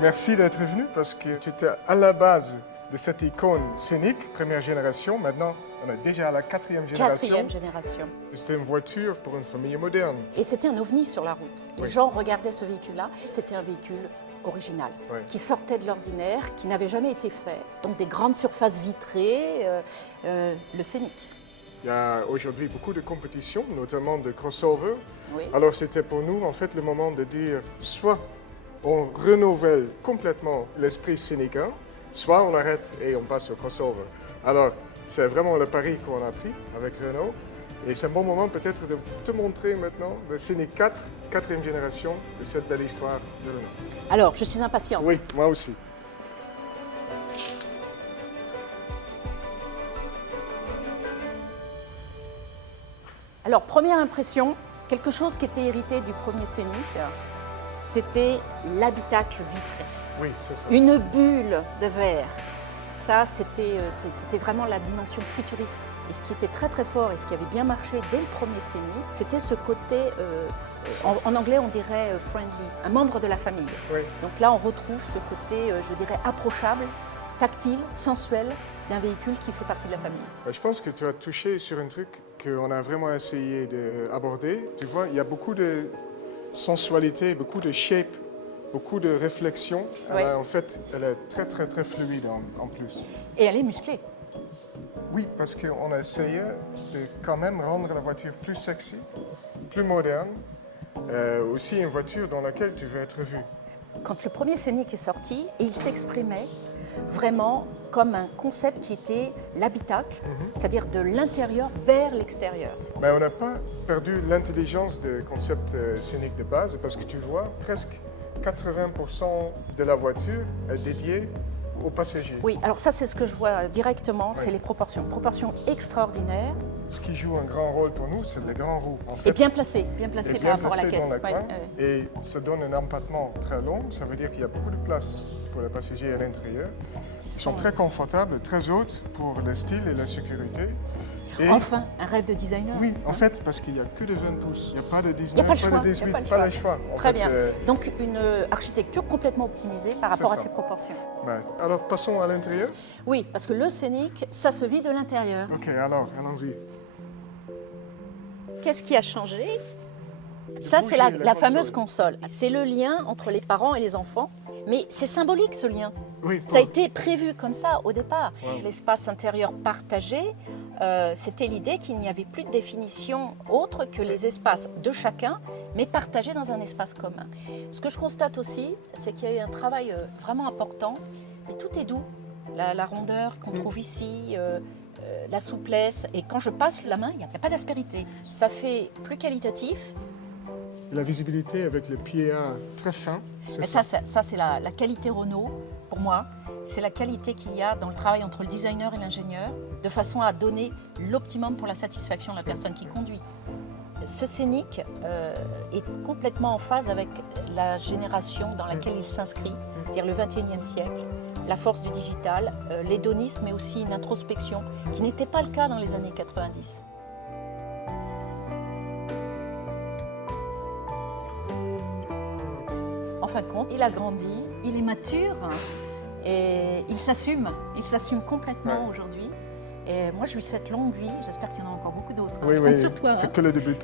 merci d'être venu parce que tu étais à la base de cette icône scénique, première génération. Maintenant, on est déjà à la quatrième génération. Quatrième génération. C'était une voiture pour une famille moderne. Et c'était un ovni sur la route. Les Oui. gens regardaient ce véhicule-là. C'était un véhicule original, Oui. qui sortait de l'ordinaire, qui n'avait jamais été fait. Donc des grandes surfaces vitrées, le scénic. Il y a aujourd'hui beaucoup de compétitions, notamment de crossover. Oui. Alors c'était pour nous en fait le moment de dire soit on renouvelle complètement l'esprit scénique, soit on arrête et on passe au crossover. Alors c'est vraiment le pari qu'on a pris avec Renault. Et c'est un bon moment peut-être de te montrer maintenant le Scénic 4, quatrième génération de cette belle histoire de Renault. Alors, je suis impatiente. Oui, moi aussi. Alors, première impression, quelque chose qui était hérité du premier Scénic, c'était l'habitacle vitré. Oui, c'est ça. Une bulle de verre. Ça, c'était vraiment la dimension futuriste. Et ce qui était très très fort et ce qui avait bien marché dès le premier Scénic, c'était ce côté, en anglais on dirait friendly, un membre de la famille. Oui. Donc là on retrouve ce côté, je dirais, approchable, tactile, sensuel d'un véhicule qui fait partie de la famille. Je pense que tu as touché sur un truc qu'on a vraiment essayé d'aborder. Tu vois, il y a beaucoup de sensualité, beaucoup de shape, beaucoup de réflexion. Oui. En fait, elle est très très très fluide en plus. Et elle est musclée. Oui, parce qu'on a essayé de quand même rendre la voiture plus sexy, plus moderne, aussi une voiture dans laquelle tu veux être vu. Quand le premier Scénic est sorti, il s'exprimait vraiment comme un concept qui était l'habitacle, c'est-à-dire de l'intérieur vers l'extérieur. Mais on n'a pas perdu l'intelligence du concept scénique de base, parce que tu vois, presque 80% de la voiture est dédiée aux passagers. Oui, alors ça c'est ce que je vois directement, c'est les proportions. Proportions extraordinaires Ce qui joue un grand rôle pour nous, c'est les grands roues. En et fait, bien placées et par rapport à la placé caisse. dans la Ouais, coin. ouais. Et ça donne un empattement très long, ça veut dire qu'il y a beaucoup de place pour les passagers à l'intérieur. Ils sont très confortables, très hautes pour le style et la sécurité. Et Enfin, un rêve de designer. oui, en hein. fait, parce qu'il n'y a que de 20 pouces. Il n'y a pas de 19, Il n'y a pas le choix. de 18, il y a pas le choix. En Très fait, bien. Donc une architecture complètement optimisée par rapport à ça. ses proportions. ben, alors, passons à l'intérieur. Oui, parce que le Scénic, ça se vit de l'intérieur. Ok, alors, allons-y. Qu'est-ce qui a changé? Ça, c'est bouger la fameuse console. console. C'est le lien entre les parents et les enfants. Mais c'est symbolique, ce lien. Oui, Ça a été prévu comme ça au départ. Ouais. L'espace intérieur partagé, c'était l'idée qu'il n'y avait plus de définition autre que les espaces de chacun, mais partagés dans un espace commun. Ce que je constate aussi, c'est qu'il y a eu un travail vraiment important, mais tout est doux. La rondeur qu'on trouve ici, la souplesse, et quand je passe la main, il n'y a pas d'aspérité. Ça fait plus qualitatif. La visibilité avec le PIA très fin, c'est Et ça. ça c'est la qualité Renault, pour moi. C'est la qualité qu'il y a dans le travail entre le designer et l'ingénieur, de façon à donner l'optimum pour la satisfaction de la personne qui conduit. Ce Scénic est complètement en phase avec la génération dans laquelle il s'inscrit, c'est-à-dire le XXIe siècle, la force du digital, l'hédonisme, mais aussi une introspection qui n'était pas le cas dans les années 90. En fin de compte, il a grandi, il est mature et il s'assume complètement aujourd'hui. Et moi, je lui souhaite longue vie, j'espère qu'il y en a encore beaucoup d'autres. Oui, Je compte oui, sur toi. c'est que le début.